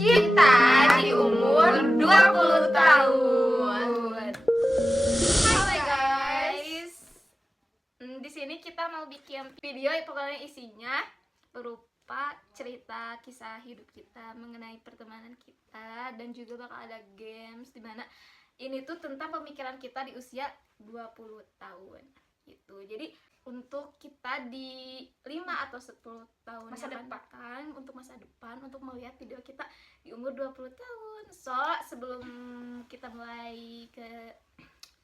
Kita di umur 20 tahun. Hai guys. Di sini kita mau bikin video pokoknya isinya berupa cerita kisah hidup kita mengenai pertemanan kita, dan juga bakal ada games di mana ini tuh tentang pemikiran kita di usia 20 tahun gitu. Jadi untuk kita di 5 atau 10 tahun masa yang depan. akan untuk masa depan, untuk melihat video kita di umur 20 tahun. So, sebelum kita mulai ke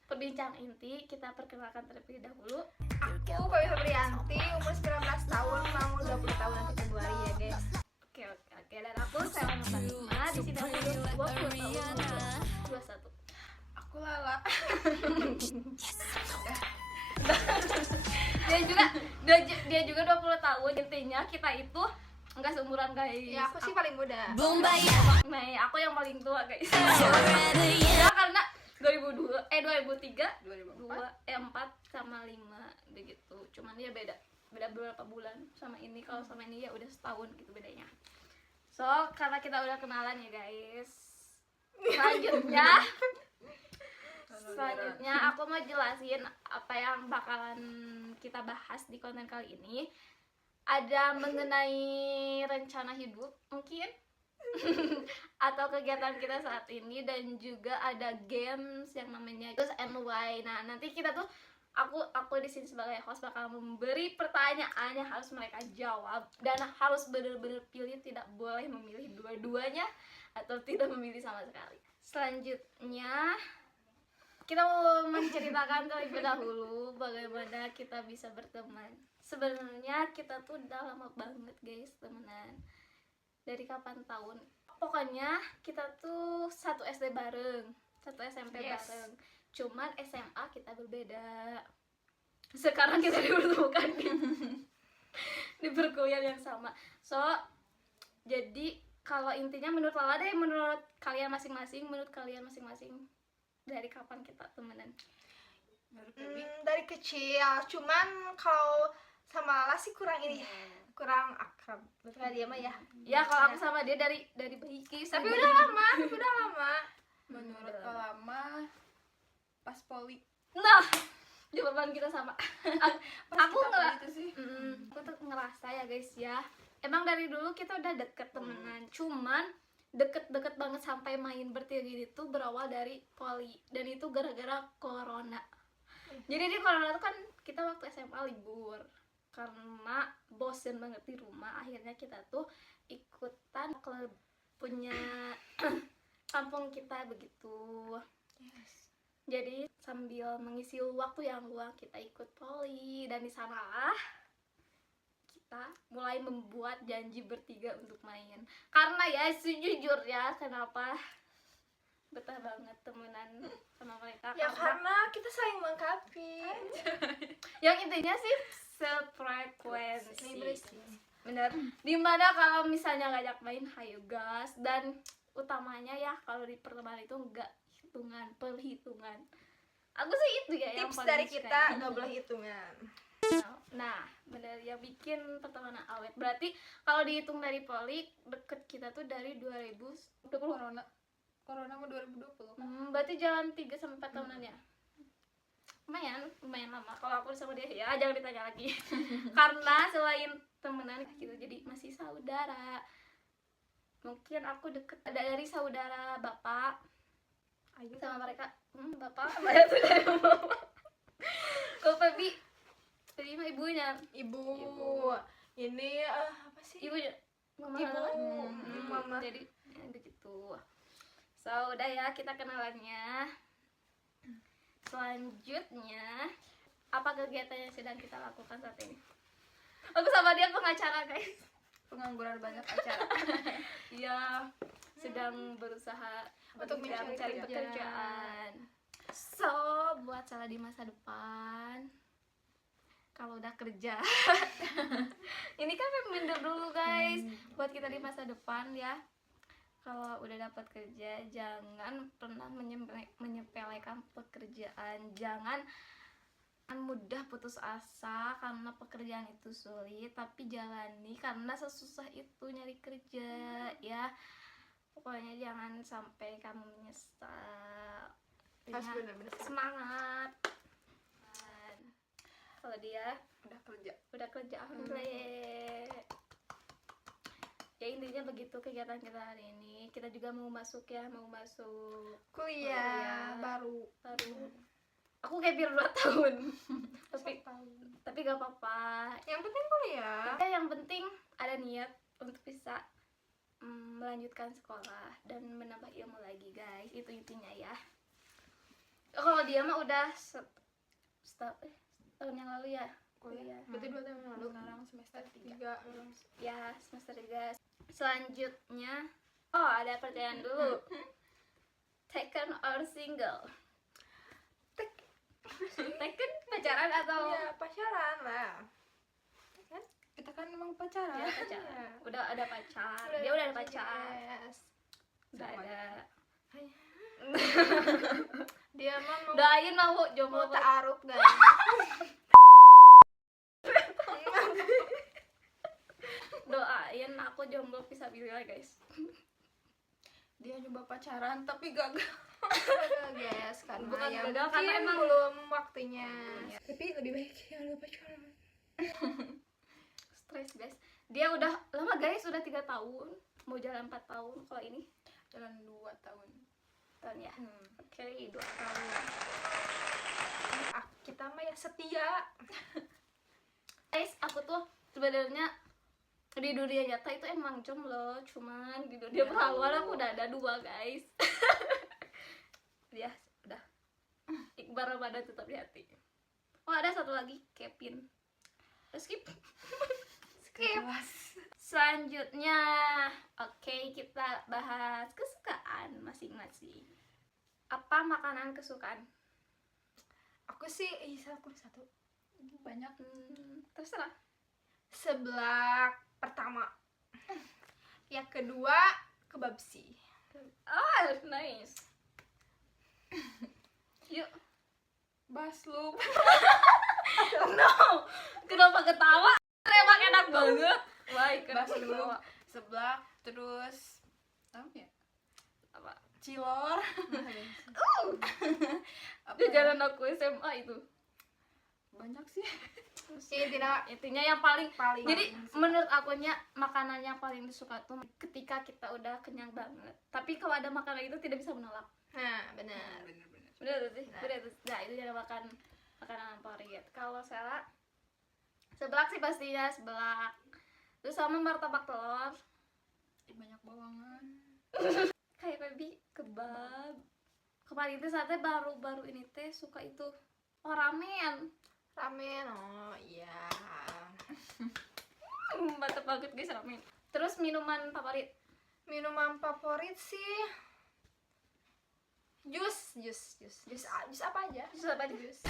perbincangan inti, kita perkenalkan terlebih dahulu. Aku Bawi Febrianti, umur 19 tahun, mau 20 tahun nanti Februari ya guys. Oke, dan aku Selena Fatima, di sini aku 20 tahun, 21. Aku Lala. Dia juga 20 tahun. Intinya kita itu enggak seumuran guys. Ya aku sih paling muda. Nah, aku yang paling tua guys. Ya karena 2003, 4 sama 5 begitu. Cuman dia beda beberapa bulan sama ini. Kalau sama ini ya udah setahun gitu bedanya. So, karena kita udah kenalan ya guys. Selanjutnya aku mau jelasin apa yang bakalan kita bahas di konten kali ini. Ada mengenai rencana hidup mungkin atau kegiatan kita saat ini, dan juga ada games yang namanya Choose and Why. Nah, nanti kita tuh aku di sini sebagai host bakal memberi pertanyaan yang harus mereka jawab, dan harus benar-benar pilih, tidak boleh memilih dua-duanya atau tidak memilih sama sekali. Selanjutnya kita mau menceritakan terlebih dahulu bagaimana kita bisa berteman. Sebenarnya kita tuh udah lama banget guys temenan. Dari kapan tahun? Pokoknya kita tuh satu SD bareng, satu SMP bareng. Cuman SMA kita berbeda. Sekarang kita dipertemukan di perkuliahan yang sama. So, jadi kalau intinya menurut Lala deh, menurut kalian masing-masing, dari kapan kita temenan? Dari kecil, cuman kalau sama Lala sih kurang ini, kurang akrab. Betul dia mah ya. Ya kalau aku sama dia dari bayi Tapi udah lama. Menurut lama pas poli. Nah, jawaban kita sama. Aku Itu sih. aku tuh ngerasa ya guys ya, emang dari dulu kita udah deket temenan, cuman deket banget sampai main bertiga itu berawal dari poli, dan itu gara-gara corona. Jadi di corona tuh kan kita waktu SMA libur karena bosen banget di rumah. Akhirnya kita tuh ikutan klub punya kampung kita begitu. Jadi sambil mengisi waktu yang luang kita ikut poli, dan di sanalah kita mulai membuat janji bertiga untuk main. Karena ya sejujurnya kenapa betah banget temenan sama mereka, Ya karena kita saling melengkapi. yang intinya sih sefrekuensi. Bener. Dimana kalau misalnya ngajak main, hayo gas. Dan utamanya ya kalau di pertemanan itu enggak perhitungan. Aku sih itu ya yang Tips paling dari suka. kita nggak boleh hitungan. Nah, bener ya, bikin pertemanan awet. Berarti kalau dihitung dari poli, deket kita tuh dari 2020. Corona mau 2020 kan? Berarti jalan 3 sampai 4 tahunan ya. Lumayan lama. Kalau aku sama dia ya jangan ditanya lagi. Karena selain temenan kita jadi masih saudara. Mungkin aku deket dari saudara bapak. Sama mereka bapak saya tuh dari bapak. Kalau Febi mah ibunya. Ibu. Ini apa sih? Ibunya mama. Mama. Jadi ya begitu. So udah ya, kita kenalannya. Selanjutnya, apa kegiatan yang sedang kita lakukan saat ini? Aku sama dia pengacara guys. Pengangguran banyak acara. Iya, sedang berusaha Untuk mencari pekerjaan. So, buat salah di masa depan, kalau udah kerja ini kan minder dulu guys. Buat kita di masa depan ya, kalau udah dapat kerja jangan pernah menyepelekan pekerjaan. Jangan mudah putus asa karena pekerjaan itu sulit, tapi jalani karena sesusah itu nyari kerja ya. Pokoknya jangan sampai kamu menyesal. Harus Ingat, bener-bener semangat. Dan kalau dia Udah kerja. udah kerja, alhamdulillah. Ya intinya begitu kegiatan kita hari ini. Kita juga mau masuk kuliah baru. Aku kayak biar 2 tahun. tapi gak apa-apa. Yang penting kuliah. Ya, yang penting ada niat untuk bisa melanjutkan sekolah dan menambah ilmu lagi, guys. Itu intinya ya. Kalau dia mah udah tahun yang lalu ya kuliah. Berarti 2 tahun yang lalu. Sekarang semester 3. 3 Ya, semester 3. Selanjutnya, ada pertanyaan dulu. Taken or single? Taken pacaran atau ya pacaran lah. Kita kan emang pacaran. ya pacaran? Udah ada pacar. Udah Dia udah ada pacar. Yes. Udah Sama ada. Dia mah mau Doain mau jomblo. ta'aruf guys. Doain aku jomblo fisabilillah, guys. Dia coba pacaran tapi gagal. Aduh, guys, karena Bukan ya gagal, mungkin karena emang belum waktunya. Ya. Tapi lebih baik ya lu pacaran. Stres, guys. Dia udah lama, guys, udah 3 tahun. Mau jalan 4 tahun kalau ini. Jalan 2 tahun. Tahun ya. Oke, 2 tahun. Kita mah ya setia. Guys, aku tuh sebenarnya di dunia nyata itu emang jomblo, cuman di dunia perhaluan aku udah ada 2, guys. Ya, udah. Iqbal Ramadan tetap di hati. Oh, ada satu lagi, Kevin. Skip. Skip. Selanjutnya, oke, kita bahas kesukaan masing-masing. Apa makanan kesukaan? Aku sih aku satu. Banyak. Terserah. Seblak pertama. Yang kedua kebabsi. Oh, nice. Yuk. Baslub. No. Kenapa ketawa? Emang enak banget. Baik, kenapa Baslub. ketawa? Seblak. Terus apa ya? Apa? Cilor. Apa Dia ya? jalan aku SMA itu. Banyak sih. Intinya yang paling Paling. jadi menurut akunya makanan yang paling disuka tuh ketika kita udah kenyang banget. Tapi kalau ada makanan itu tidak bisa menolak. Nah, benar. Bener-bener. Bener tuh sih. Bener tuh. Nah, itu jadi makanan favorit. Kalau Sela seblak sih pastinya seblak. Terus sama martabak telur. Banyak bawangan. Kayak baby kebab. Kemarin itu saatnya baru ini teh suka itu ramen. Ramen. Oh, iya. Mantap banget, guys, ramen. Terus minuman favorit? Minuman favorit sih jus apa aja? Jus apa aja? Jus.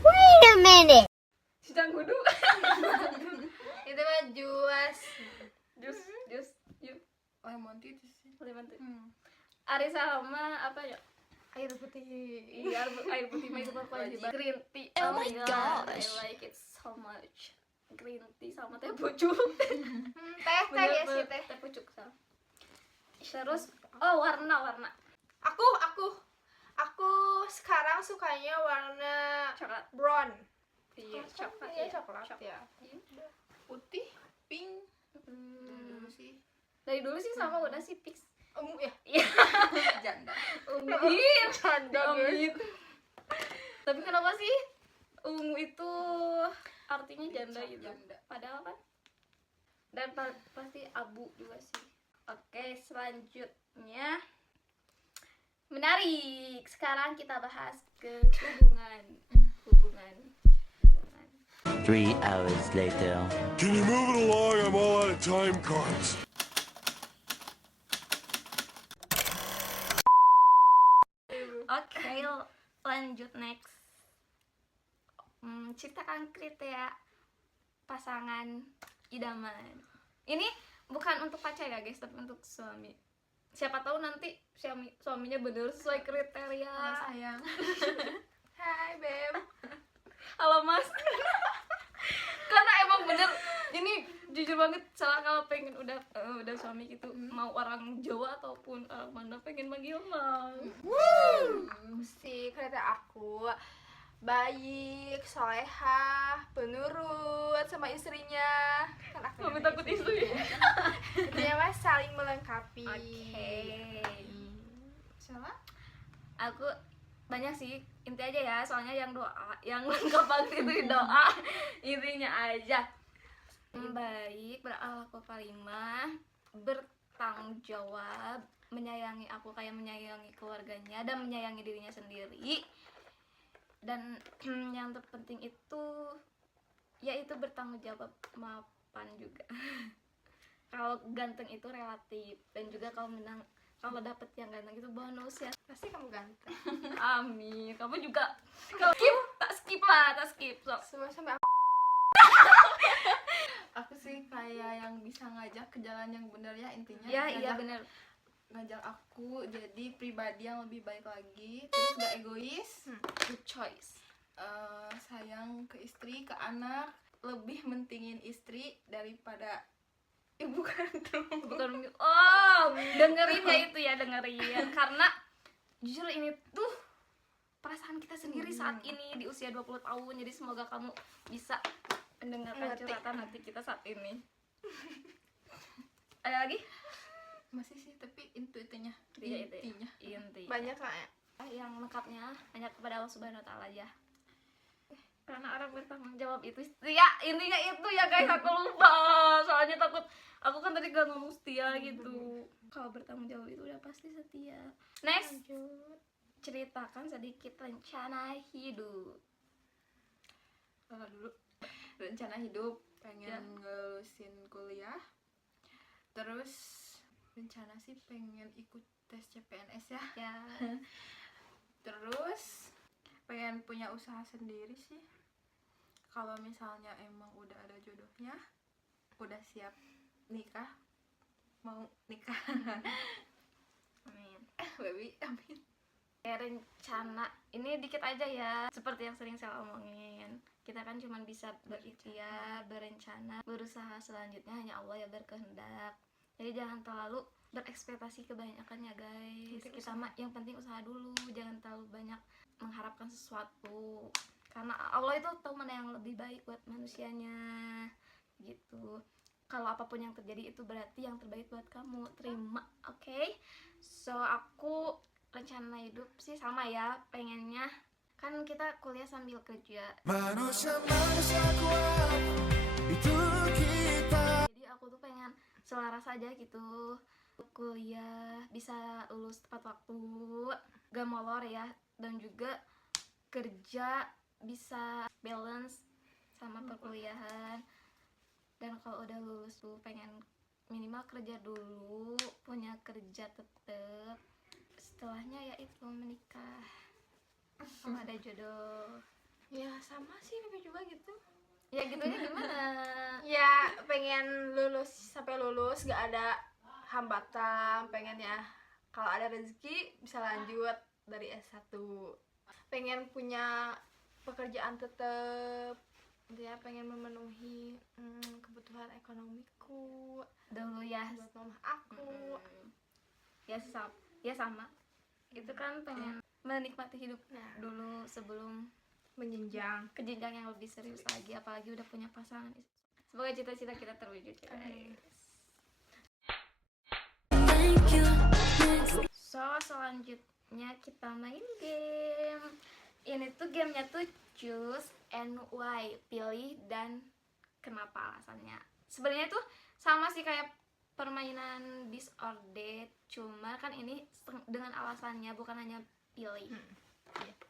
Wait a minute. Sidang kudu. Itu mah Jus. Lemon tea itu sih. Lemon tea. Hmm. Ari sama apa ya? air putih. Iya, air putih mah itu wajib. Green tea. Oh my gosh. I like it so much. Green tea sama teh pucuk. Teh ya sih teh. Teh pucuk sama. Terus warna. Aku sekarang sukanya warna coklat. brown. Iya, coklat. Iya, Iya, coklat ya. Putih, pink. Hmm. Dulu sih. Dari dulu sih sama udah sih fix. Ungu ya. Janda. Umit. Canda, Umit. Tapi kenapa sih ungu itu artinya janda gitu? Janda. Padahal kan. Dan pasti abu juga sih. Oke, selanjutnya menarik. Sekarang kita bahas ke hubungan. 3 hours later. Can you move it along? I'm all out of time cards. Oke, lanjut next. Ceritakan kriteria pasangan idaman. Ini bukan untuk pacar ya, guys, tapi untuk suami. Siapa tahu nanti suaminya bener sesuai kriteria. Halo sayang. Hai, Beb. Halo, Mas. Karena emang bener Ini jujur banget, salah kalau pengen udah suami gitu, mau orang Jawa ataupun orang mana pengen manggil Mang. Mesti kereta aku baik, solehah, penurut sama istrinya. Kan aku Kamu juga takut istri? intinya mah saling melengkapi. Oke. Salah? Aku banyak sih, inti aja ya, soalnya yang doa, yang lengkap banget itu doa, intinya aja. Baik, berakhlak karimah, bertanggung jawab, menyayangi aku kayak menyayangi keluarganya dan menyayangi dirinya sendiri. Dan yang terpenting itu yaitu bertanggung jawab, mapan juga. Kalau ganteng itu relatif, dan juga kalau dapet yang ganteng itu bonus ya. Pasti kamu ganteng. Amin. Kamu juga kalau skip tak skip sok. Semua sampai aku. Aku sih kayak yang bisa ngajak ke jalan yang benar ya intinya. Ya iya bener. Ngajak aku jadi pribadi yang lebih baik lagi, terus gak egois, Good choice. sayang ke istri, ke anak, lebih mentingin istri daripada ibu kandung. Bukan oh dengerin ya itu ya, dengerin karena jujur ini tuh perasaan kita sendiri saat ini di usia 20 tahun. Jadi semoga kamu bisa mendengarkan Ngerti. curhatan hati kita saat ini. Ada lagi? Masih sih, tapi intinya Iya, itu ya. intinya Inti. Banyak soalnya. Yang lengkapnya hanya kepada Allah Subhanahu wa taala aja. Karena orang bertanggung jawab itu ya, intinya itu ya guys, aku lupa. Soalnya takut aku kan tadi gak ngomong setia gitu. Kalau bertanggung jawab itu udah pasti setia. Next, ceritakan sedikit rencana hidup. dulu rencana hidup pengen Ya. ngelulusin kuliah, terus rencana sih pengen ikut tes CPNS ya, Ya, terus pengen punya usaha sendiri sih. Kalau misalnya emang udah ada jodohnya, udah siap nikah, mau nikah. amin. Baby, amin. Rencana ini dikit aja ya, seperti yang sering saya omongin, kita kan cuma bisa berikhtiar, berencana, berusaha, selanjutnya hanya Allah yang berkehendak. Jadi jangan terlalu berekspektasi kebanyakan ya guys. Kita mah yang penting usaha dulu, jangan terlalu banyak mengharapkan sesuatu, karena Allah itu tahu mana yang lebih baik buat manusianya gitu. Kalau apapun yang terjadi itu berarti yang terbaik buat kamu, terima. Oke. So aku rencana hidup sih sama ya, pengennya kan kita kuliah sambil kerja. Manusia kuat, itu kita. Jadi aku tuh pengen selaras aja gitu, kuliah bisa lulus tepat waktu, gak molor ya, dan juga kerja bisa balance sama perkuliahan. Dan kalau udah lulus tuh pengen minimal kerja dulu, punya kerja tetep, setelahnya ya itu menikah kalau ada jodoh. Ya sama sih Bibi juga gitu. Ya gitunya gimana? Ya pengen lulus sampai lulus gak ada hambatan, pengen ya kalau ada rezeki bisa lanjut dari S1. Pengen punya pekerjaan tetap, dia pengen memenuhi kebutuhan ekonomiku Dulu ya. buat mama aku. Ya sama. Itu kan pengen menikmati hidup Nah, dulu sebelum menjenjang. ke jenjang yang lebih serius lagi, apalagi udah punya pasangan. Semoga cita-cita kita terwujud ya guys. So selanjutnya kita main game. Ini tuh gamenya tuh choose and why, pilih dan kenapa alasannya. Sebenarnya tuh sama sih kayak permainan this or that, cuma kan ini dengan alasannya, bukan hanya pilih.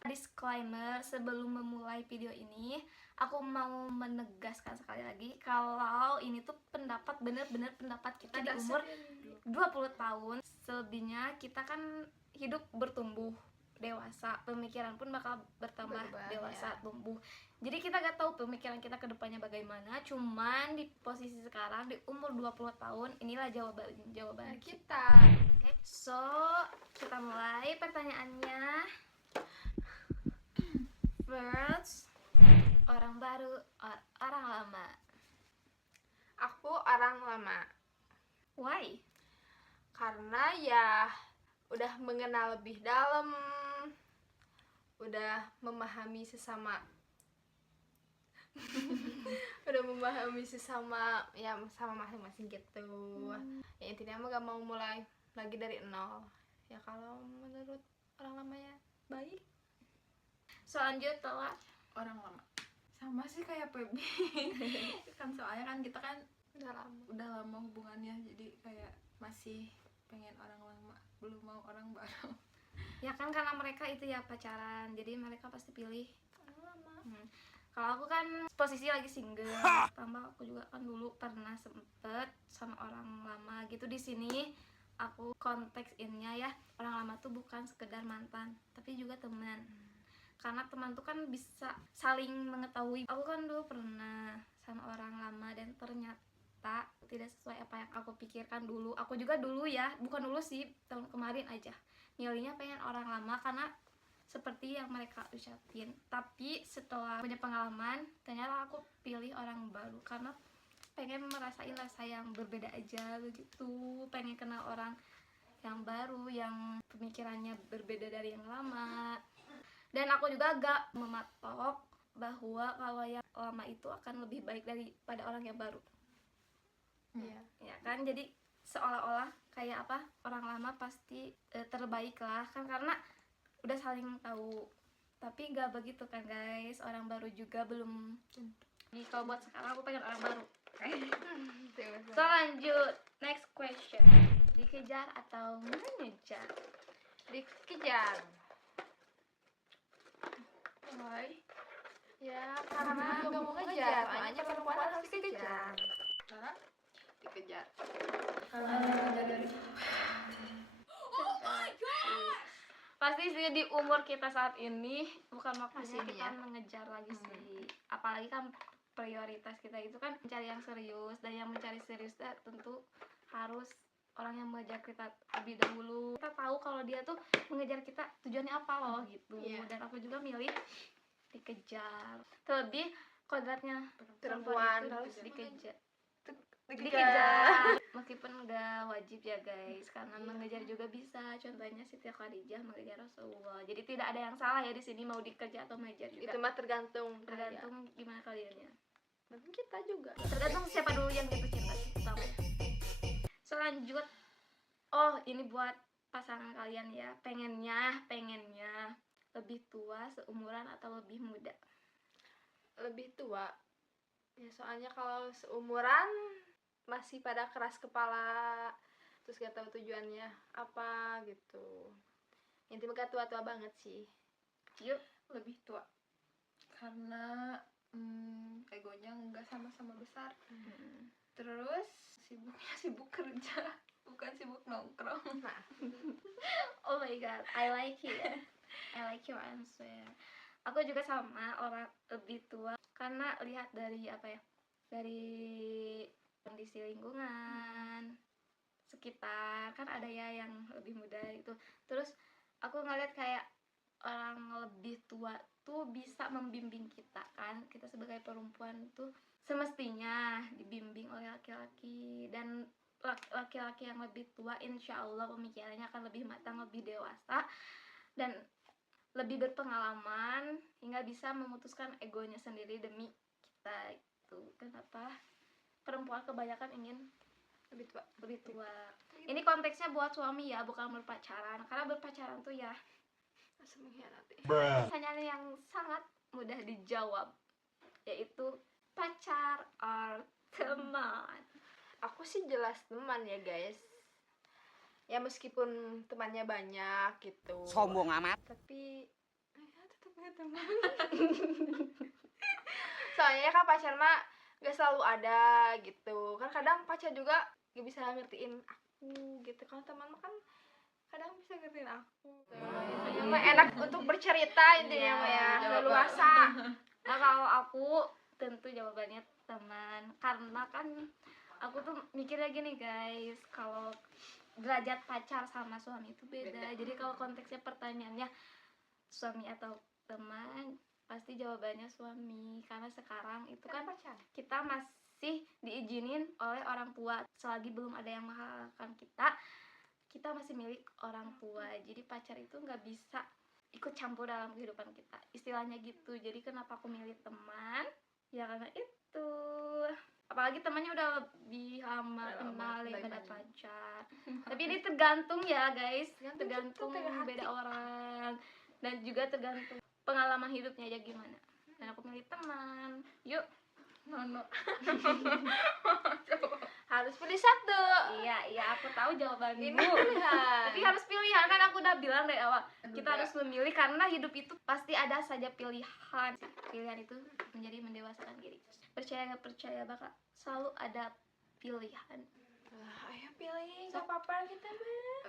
Disclaimer, sebelum memulai video ini aku mau menegaskan sekali lagi kalau ini tuh pendapat, bener-bener pendapat kita di umur 20 tahun. Selebihnya kita kan hidup bertumbuh dewasa, pemikiran pun bakal bertambah Berubah, dewasa, ya. tumbuh. Jadi kita gak tahu pemikiran kita ke depannya bagaimana, cuman di posisi sekarang di umur 20 tahun inilah jawaban Kita Oke, so kita mulai pertanyaannya. First, orang baru, orang lama. Aku orang lama. Why? Karena ya udah mengenal lebih dalam, udah memahami sesama udah memahami sesama ya sama masing-masing gitu. Ya intinya mah gak mau mulai lagi dari nol. Ya kalau menurut orang lamanya baik. Selanjutnya Orang lama sama sih kayak Pebi. Kan soalnya kan kita kan udah lama hubungannya, jadi kayak masih pengen orang lama, belum mau orang baru. ya kan karena mereka itu ya pacaran, jadi mereka pasti pilih Orang lama. Kalau aku kan posisi lagi single, tambah aku juga kan dulu pernah sempet sama orang lama gitu. Di sini aku konteksinnya ya, orang lama tuh bukan sekedar mantan, tapi juga teman. Karena teman tuh kan bisa saling mengetahui. Aku kan dulu pernah sama orang lama dan ternyata tidak sesuai apa yang aku pikirkan dulu. Aku juga dulu ya, bukan dulu sih, tahun kemarin aja milihnya pengen orang lama karena seperti yang mereka ucapin. Tapi setelah punya pengalaman, ternyata aku pilih orang baru karena pengen merasain rasa yang berbeda aja begitu. Pengen kenal orang yang baru, yang pemikirannya berbeda dari yang lama. Dan aku juga gak mematok bahwa kalau yang lama itu akan lebih baik daripada orang yang baru. Iya. Ya kan, jadi seolah-olah kayak apa, orang lama pasti terbaik lah kan, karena udah saling tahu. Tapi gak begitu kan guys, orang baru juga belum tentu. Jadi kalau buat sekarang aku pengen orang baru. So lanjut, next question. Dikejar atau mengejar? Dikejar. Why? Ya karena gak mau ngejar, soalnya perempuan harus dikejar. Karena dikejar. Pasti sih di umur kita saat ini bukan waktunya Masih kita ya. mengejar lagi sih. Apalagi kan prioritas kita itu kan mencari yang serius, dan yang mencari serius tentu harus orang yang mengejar kita lebih dahulu. Kita tahu kalau dia tuh mengejar kita tujuannya apa loh gitu. Iya. Dan aku juga milih dikejar. Terlebih kodratnya Perempuan itu harus dikejar. dikejar. Meskipun nggak wajib ya guys, karena mengejar juga bisa. Contohnya Siti Khadijah mengejar Rasulullah. Jadi tidak ada yang salah ya di sini mau dikejar atau mengejar juga. Itu mah tergantung Tergantung gimana kaliannya. Tergantung kita juga. Tergantung siapa dulu yang jatuh cinta pertama. Selanjut, oh ini buat pasangan kalian ya, pengennya lebih tua seumuran atau lebih muda? Lebih tua. Ya soalnya kalau seumuran masih pada keras kepala, terus gak tahu tujuannya apa gitu. Intinya gak tua-tua banget sih. Yuk, Lebih tua karena egonya nggak sama-sama besar. Terus sibuknya sibuk kerja, bukan sibuk nongkrong. Nah, oh my god, I like it. I like your answer. Aku juga sama, orang lebih tua karena lihat dari apa ya, dari kondisi lingkungan sekitar. Kan ada ya yang lebih muda itu. Terus aku ngeliat kayak orang lebih tua tuh bisa membimbing kita kan. Kita sebagai perempuan tuh semestinya dibimbing oleh laki-laki, dan laki-laki yang lebih tua insya Allah pemikirannya akan lebih matang, lebih dewasa, dan lebih berpengalaman hingga bisa memutuskan egonya sendiri demi kita. Itu kenapa perempuan kebanyakan ingin lebih tua. Ini konteksnya buat suami ya, bukan berpacaran. Karena berpacaran tuh ya langsung mengkhianati. Bruh. pertanyaan yang sangat mudah dijawab, yaitu pacar or teman. Aku sih jelas teman ya guys. Ya meskipun temannya banyak gitu. Sombong amat. Tapi ya tetap teman. Soalnya kan pacar mah gak selalu ada gitu. Kan kadang pacar juga gak bisa ngertiin aku gitu. Kalau teman mah kan kadang bisa ngertiin aku. Intinya mah enak untuk bercerita intinya mah ya. Leluasa. Nah kalau aku tentu jawabannya teman, karena kan aku tuh mikirnya gini guys, kalau derajat pacar sama suami itu beda. Jadi kalau konteksnya pertanyaannya suami atau teman, pasti jawabannya suami. Karena sekarang itu kan pacar. kita masih diizinin oleh orang tua. Selagi belum ada yang menghalalkan kita masih milik orang tua. Jadi pacar itu nggak bisa ikut campur dalam kehidupan kita, istilahnya gitu. Jadi kenapa aku milih teman, ya karena itu. Apalagi temannya udah lebih lama kenal daripada pacar. Tapi ini tergantung ya guys, tergantung beda orang, dan juga tergantung pengalaman hidupnya aja gimana. Dan aku milih teman. Yuk Nono. Harus pilih satu. Iya, aku tahu jawabanmu. Ini pilihan. Tapi harus pilihan, kan aku udah bilang dari awal. Kita harus memilih karena hidup itu pasti ada saja pilihan. Pilihan itu menjadi mendewasakan diri. Percaya nggak percaya bakal selalu ada pilihan. Ayo pilih, nggak apa-apa kita mah.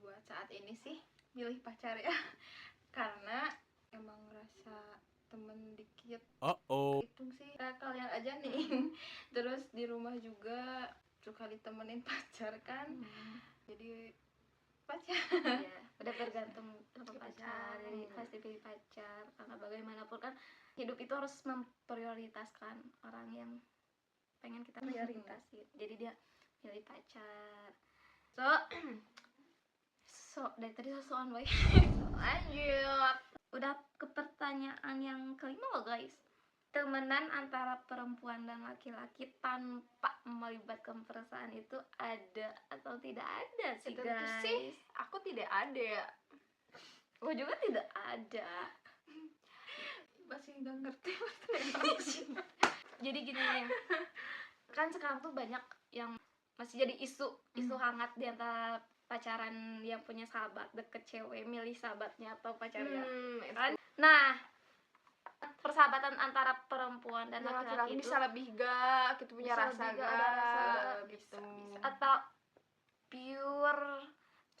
Buat saat ini sih milih pacar ya. Karena emang rasa temen dikit Uh-oh. hitung sih kalian aja nih. Terus di rumah juga suka ditemenin pacar kan, jadi pacar. Iya, udah bergantung sama pacar. Jadi pasti pilih pacar karena bagaimanapun kan hidup itu harus memprioritaskan orang yang pengen kita prioritasin. Jadi dia pilih pacar. So dari tadi sosokan baik. Lanjut. Udah ke pertanyaan yang kelima loh guys. Temenan antara perempuan dan laki-laki tanpa melibatkan perasaan itu ada atau tidak ada sih Itu guys? sih aku tidak ada. Gue juga tidak ada. Masih nggak ngerti. Jadi gini nih, kan sekarang tuh banyak yang masih jadi isu hangat di antara pacaran yang punya sahabat deket cewek, milih sahabatnya atau pacarnya kan. Nah, persahabatan antara perempuan dan laki-laki itu bisa lebih gak gitu, punya bisa rasa lebih gak ada rasa, gitu. atau pure,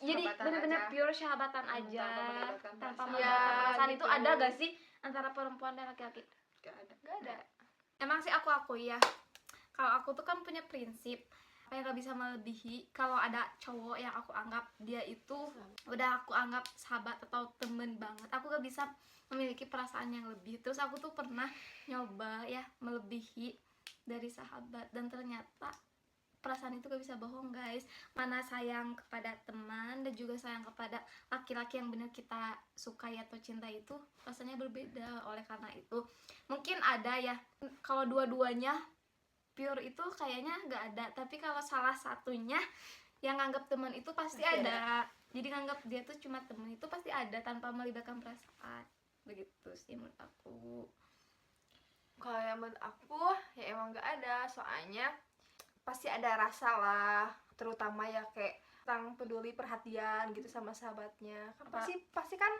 jadi Sahabatan benar-benar aja. pure sahabatan aja Tanpa melibatkan tanpa perasaan. melibatkan Ya, perasaan. gitu. Itu ada gak sih antara perempuan dan laki-laki? Gak ada. Gak ada. Emang sih aku akui ya, kalau aku tuh kan punya prinsip apa yang gak bisa melebihi. Kalau ada cowok yang aku anggap dia itu udah aku anggap sahabat atau temen banget, aku gak bisa memiliki perasaan yang lebih. Terus aku tuh pernah nyoba ya melebihi dari sahabat, dan ternyata perasaan itu gak bisa bohong guys. Mana sayang kepada teman dan juga sayang kepada laki-laki yang benar kita sukai atau cinta itu rasanya berbeda. Oleh karena itu mungkin ada ya, kalau dua-duanya pure itu kayaknya nggak ada, tapi kalau salah satunya yang nganggap teman itu pasti ada. Jadi nganggap dia tuh cuma teman itu pasti ada tanpa melibatkan perasaan. Begitu sih menurut aku. Kalau yang menurut aku ya emang gak ada, soalnya pasti ada rasa lah, terutama ya kayak tentang peduli perhatian gitu sama sahabatnya kan. Pasti kan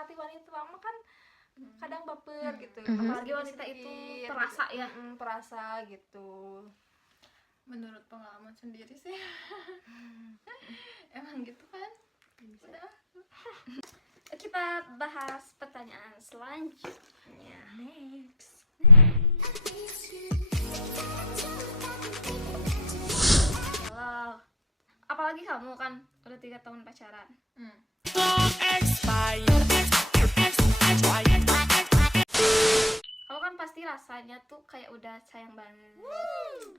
hati wanita lama kan kadang baper gitu, Apalagi wanita itu perasa ya. Perasa gitu. Menurut pengalaman sendiri sih emang gitu kan. Udah. Kita bahas pertanyaan selanjutnya. Next. Halo. Apalagi kamu kan udah 3 tahun pacaran. Kamu kan pasti rasanya tuh kayak udah sayang banget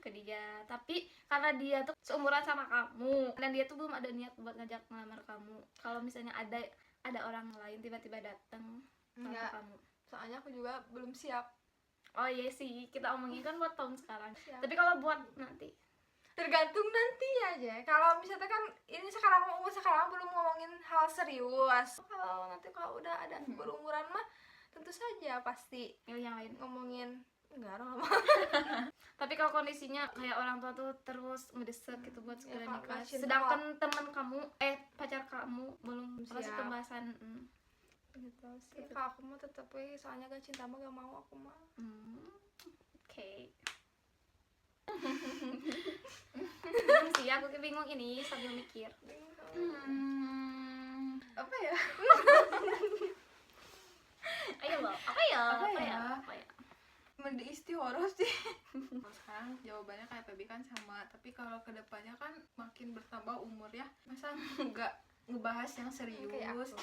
ke dia. Tapi karena dia tuh seumuran sama kamu dan dia tuh belum ada niat buat ngajak ngelamar kamu. Kalau misalnya ada orang lain tiba-tiba datang sama Enggak. kamu. Soalnya aku juga belum siap. Oh iya sih, kita omongin kan buat tahun sekarang. Siap. Tapi kalau buat nanti, Tergantung nanti aja. Kalau misalnya kan ini sekarang belum ngomongin hal serius. Kalau udah ada berumuran mah tentu saja pasti milih yang lain. ngomongin enggak lama. Tapi kalau kondisinya kayak orang tua tuh terus ngedesak gitu buat segera Kak, nikah, cinta sedangkan teman kamu pacar kamu belum masih siap. pembahasan. Gitu sih. Kalau aku mah tetep soalnya gak cinta mah gak mau aku mah. Oke. Bingung sih, aku bingung ini sambil mikir. Apa ya? Ayo loh, apa ya? Mending istihoroh sih. Kalau sekarang jawabannya kayak Pebi kan sama, tapi kalau kedepannya kan makin bertambah umur ya, masa nggak ngebahas yang serius. Kayak aku.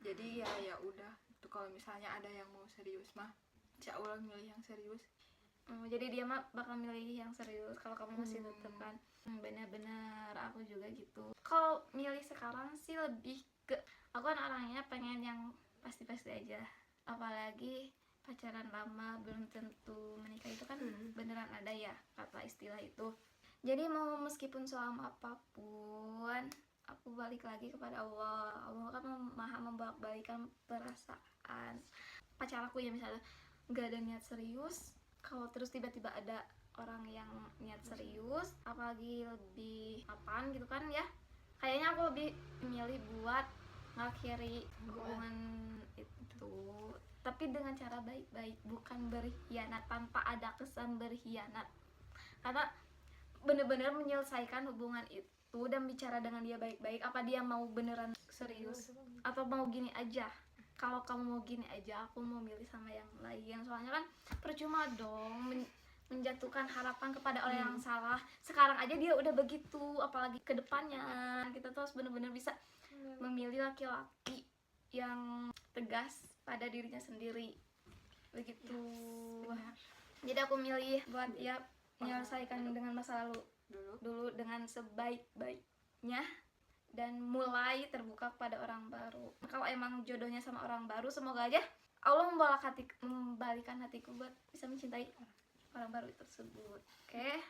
Jadi ya udah. Itu kalau misalnya ada yang mau serius mah, insya Allah milih yang serius. Jadi dia mah bakal milih yang serius kalau kamu masih tetep kan. Benar-benar aku juga gitu. Kalau milih sekarang sih lebih ke, aku kan orangnya pengen yang pasti-pasti aja, apalagi pacaran lama belum tentu menikah itu kan beneran ada ya kata istilah itu. Jadi mau meskipun selama apapun, aku balik lagi kepada Allah. Allah kan maha membolak-balikan perasaan. Pacar aku ya misalnya nggak ada niat serius, kalau terus tiba-tiba ada orang yang niat serius, apalagi lebih apaan gitu kan ya, kayaknya aku lebih milih buat ngakhiri hubungan itu, tapi dengan cara baik-baik, bukan berkhianat, tanpa ada kesan berkhianat, karena bener-bener menyelesaikan hubungan itu dan bicara dengan dia baik-baik. Apa dia mau beneran serius atau mau gini aja? Kalau kamu mau gini aja, aku mau milih sama yang lain. Soalnya kan percuma dong menjatuhkan harapan kepada orang yang salah. Sekarang aja dia udah begitu, apalagi ke depannya. Kita tuh harus bener-bener bisa memilih laki-laki yang tegas pada dirinya sendiri. Begitu. Jadi aku milih buat ya menyelesaikan dengan masa lalu dulu dengan sebaik-baiknya, dan mulai terbuka kepada orang baru. Kalau emang jodohnya sama orang baru, semoga aja Allah membalikan hatiku buat bisa mencintai orang baru tersebut. Oke.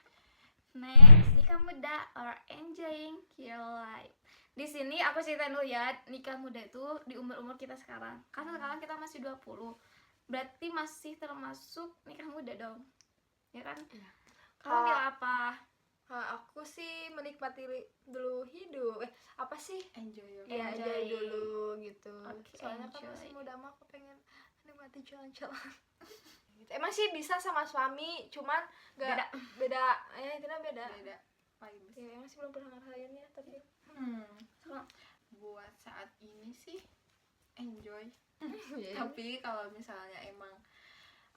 Next, nikah muda or enjoying your life. Di sini aku ceritain dulu ya, nikah muda itu di umur-umur kita sekarang. Karena sekarang kita masih 20. Berarti masih termasuk nikah muda dong. Ya kan? Iya. Kamu bilang apa? Aku sih menikmati dulu hidup. Apa sih? Enjoy your Ya, enjoy dulu gitu. Oke, Soalnya kan enjoy. masih muda mah aku pengen menikmati jalan-jalan. Gitu. Emang sih bisa sama suami, cuman beda. Kita beda. beda vibes. Ya, emang sih belum pernah ngerasain ya, tapi Buat saat ini sih enjoy. Iya. Tapi kalau misalnya emang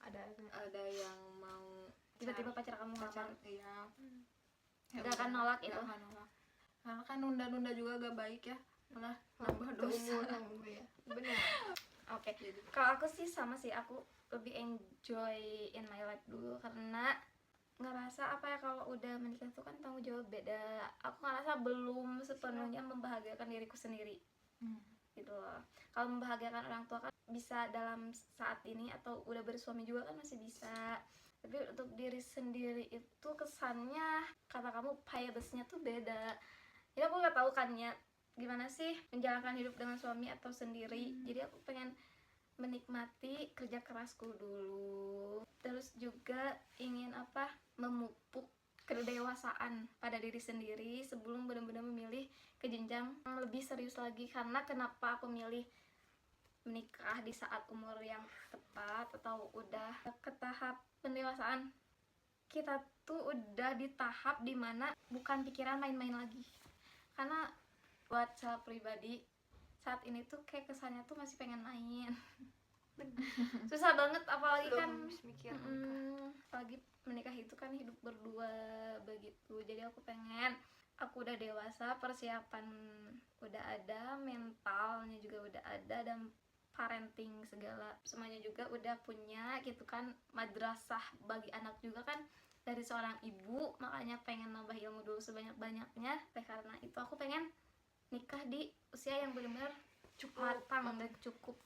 ada yang mau Tiba-tiba pacar kamu pacar, ngelamar. iya, Nggak akan nolak itu. nggak akan nolak. Karena kan nunda-nunda juga gak baik ya, malah nambah dosa. ya. Benar. Oke. Kalau aku sih sama sih, aku lebih enjoy in my life dulu, karena ngerasa apa ya, kalau udah menikah tuh kan tanggung jawab beda. Aku ngerasa belum sepenuhnya membahagiakan diriku sendiri. Gitu loh. Kalau membahagiakan orang tua kan bisa dalam saat ini, atau udah bersuami juga kan masih bisa. Tapi untuk diri sendiri itu kesannya, kata kamu, vibes-nya tuh beda. Jadi aku nggak tahu kan ya gimana sih menjalankan hidup dengan suami atau sendiri. Jadi aku pengen menikmati kerja kerasku dulu, terus juga ingin memupuk kedewasaan pada diri sendiri sebelum benar-benar memilih ke jenjang yang lebih serius lagi. Karena kenapa aku milih menikah di saat umur yang tepat atau udah ke tahap pendewasaan, kita tuh udah di tahap dimana bukan pikiran main-main lagi. Karena buat saya pribadi saat ini tuh kayak kesannya tuh masih pengen main. Susah banget, apalagi kan mikir apalagi menikah itu kan hidup berdua begitu. Jadi aku pengen, aku udah dewasa, persiapan udah ada, mentalnya juga udah ada, dan parenting segala semuanya juga udah punya gitu kan. Madrasah bagi anak juga kan dari seorang ibu, makanya pengen nambah ilmu dulu sebanyak-banyaknya. Karena itu aku pengen nikah di usia yang benar-benar matang dan cukup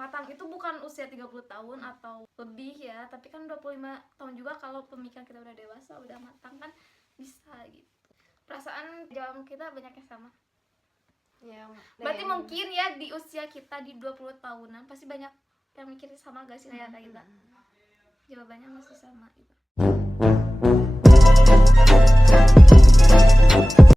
matang. Itu bukan usia 30 tahun atau lebih ya, tapi kan 25 tahun juga kalau pemikiran kita udah dewasa, udah matang kan bisa gitu. Perasaan jawaban kita banyak yang sama. ya. Berarti mungkin ya di usia kita di 20 tahunan pasti banyak yang mikir sama gak sih kayak kita? Jawabannya masih sama gitu.